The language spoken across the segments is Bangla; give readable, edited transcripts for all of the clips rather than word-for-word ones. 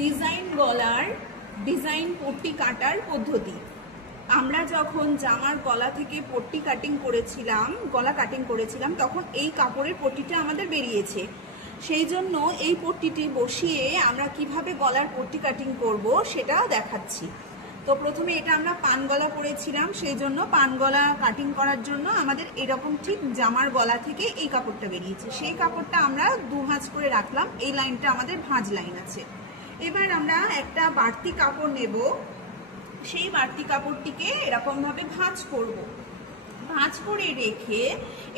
ডিজাইন গলার ডিজাইন পট্টি কাটার পদ্ধতি। আমরা যখন জামার গলা থেকে পট্টি কাটিং করেছিলাম, গলা কাটিং করেছিলাম, তখন এই কাপড়ের পট্টিটা আমাদের বেরিয়েছে। সেই জন্য এই পট্টিটি বসিয়ে আমরা কিভাবে গলার পট্টি কাটিং করব সেটা দেখাচ্ছি। তো প্রথমে এটা আমরা পান গলা করেছিলাম, সেই জন্য পান গলা কাটিং করার জন্য আমাদের এরকম ঠিক জামার গলা থেকে এই কাপড়টা বেরিয়েছে। সেই কাপড়টা আমরা দু ভাঁজ করে রাখলাম, এই লাইনটা আমাদের ভাঁজ লাইন আছে। এবার আমরা একটা বাড়তি কাপড় নেব, সেই বাড়তি কাপড়টিকে এরকমভাবে ভাঁজ করব। ভাঁজ করে রেখে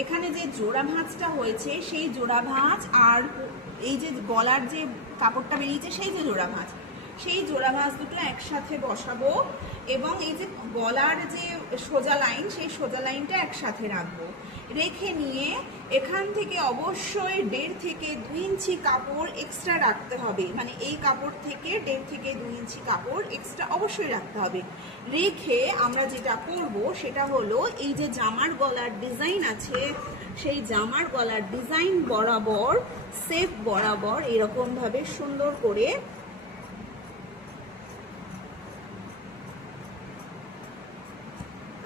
এখানে যে জোড়া ভাঁজটা হয়েছে সেই জোড়া ভাঁজ আর এই যে গলার যে কাপড়টা বেরিয়েছে সেই যে জোড়া ভাঁজ, সেই জোড়া ভাঁজ দুটো একসাথে বসাবো এবং এই যে গলার যে সোজা লাইন সেই সোজা লাইনটা একসাথে রাখবো। রেখে নিয়ে এখান থেকে অবশ্যই 1.5 থেকে 2 ইঞ্চি কাপড় এক্সট্রা রাখতে হবে, মানে এই কাপড় থেকে 1.5 থেকে 2 ইঞ্চি কাপড় এক্সট্রা অবশ্যই রাখতে হবে। রেখে আমরা যেটা করব সেটা হলো এই যে জামার গলার ডিজাইন আছে সেই জামার গলার ডিজাইন বরাবর সেপ বরাবর এরকমভাবে সুন্দর করে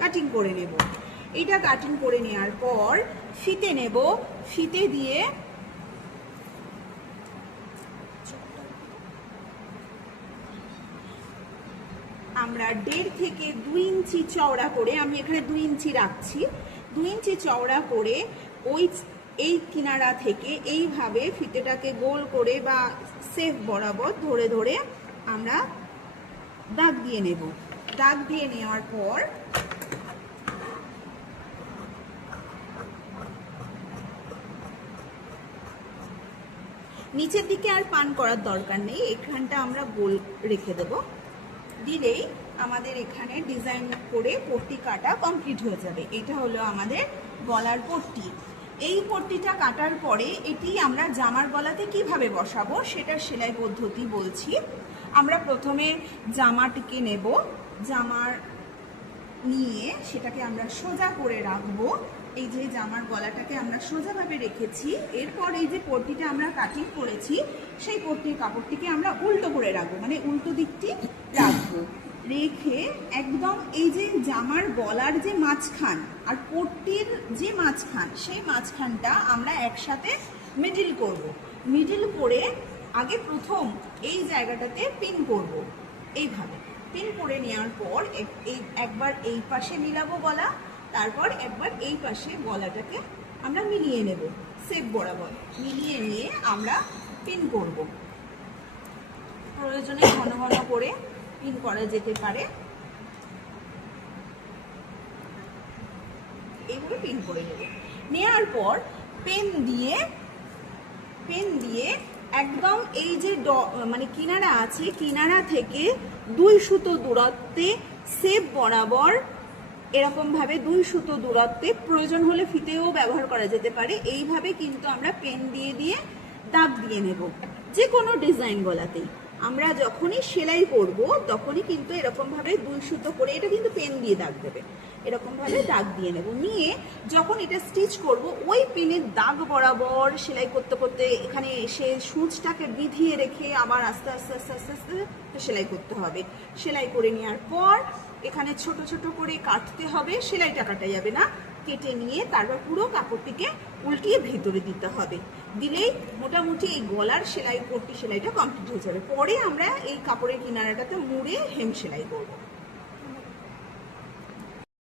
কাটিং করে নেব। এটা কাটিং করে নেওয়ার পর ফিতে নেব, ফিতে দিয়ে আমরা 1.5 থেকে 2 ইঞ্চি চওড়া করে, আমি এখানে 2 ইঞ্চি রাখছি, 2 ইঞ্চি চওড়া করে এই কিনারা থেকে এইভাবে ফিতেটাকে গোল করে বা সেফ বরাবর ধরে ধরে আমরা দাগ দিয়ে নেব। দাগ দিয়ে নেওয়ার পর নিচের দিকে আর পান করার দরকার নেই, এখানটা আমরা গোল রেখে দেব। দিলেই আমাদের এখানে ডিজাইন করে পট্টি কাটা কমপ্লিট হয়ে যাবে। এটা হলো আমাদের গলার পট্টি। এই পট্টিটা কাটার পরে এটি আমরা জামার গলাতে কিভাবে বসাবো সেটার সেলাই পদ্ধতি বলছি। আমরা প্রথমে জামাটিকে নেব, জামার নিয়ে সেটাকে আমরা সোজা করে রাখবো। এই যে জামার গলাটাকে আমরা সোজাভাবে রেখেছি, এরপর এই যে পট্টিটা আমরা কাটিং করেছি সেই পট্টির কাপড়টিকে আমরা উল্টো করে রাখবো, মানে উল্টো দিকটি রাখবো। রেখে একদম এই যে জামার গলার যে মাঝখান আর পট্টির যে মাঝখান সেই মাঝখানটা আমরা একসাথে মিডিল করব। মিডিল করে আগে প্রথম এই জায়গাটাতে পিন করব। এইভাবে পিন করে নেওয়ার পর একবার এই পাশে মিলাবো গলা, তারপর একবার এই পাশে গলাটাকে আমরা মিলিয়ে নেব সেপ বরাবর। মিলিয়ে নিয়ে আমরা পিন করব। প্রয়োজনে ঘন ঘন করে পিন করা যেতে পারে, এইভাবে পিন করে নেব। নেওয়ার পর পেন দিয়ে একদম এই যে মানে কিনারা আছে, কিনারা থেকে 2 সুতো দূরত্বে সেপ বরাবর এরকমভাবে 2 সুতো দূরত্বে, প্রয়োজন হলে ফিতেও ব্যবহার করা যেতে পারে, এইভাবে কিন্তু আমরা পেন দিয়ে দাগ দিয়ে নেব। যে কোনো ডিজাইন গলাতেই আমরা যখনই সেলাই করব তখনই কিন্তু এরকমভাবে 2 সুতো করে, এটা কিন্তু পেন দিয়ে দাগ দেবে, এরকমভাবে দাগ দিয়ে নেব। নিয়ে যখন এটা স্টিচ করব ওই পেনের দাগ বরাবর সেলাই করতে করতে এখানে এসে সূচটাকে বিধিয়ে রেখে আবার আস্তে আস্তে আস্তে আস্তে আস্তে সেলাই করতে হবে। সেলাই করে নেওয়ার পর এখানে ছোট ছোট করে কাটতে হবে, সেলাইটা কাটা যাবে না। কেটে নিয়ে তারপর পুরো কাপড়টিকে উল্টিয়ে ভেতরে দিতে হবে। দিলেই মোটামুটি এই গলার সেলাই পট্টি সেলাইটা কমপ্লিট হয়ে যাবে। পরে আমরা এই কাপড়ের কিনারাটাতে মুড়ে হেম সেলাই করব।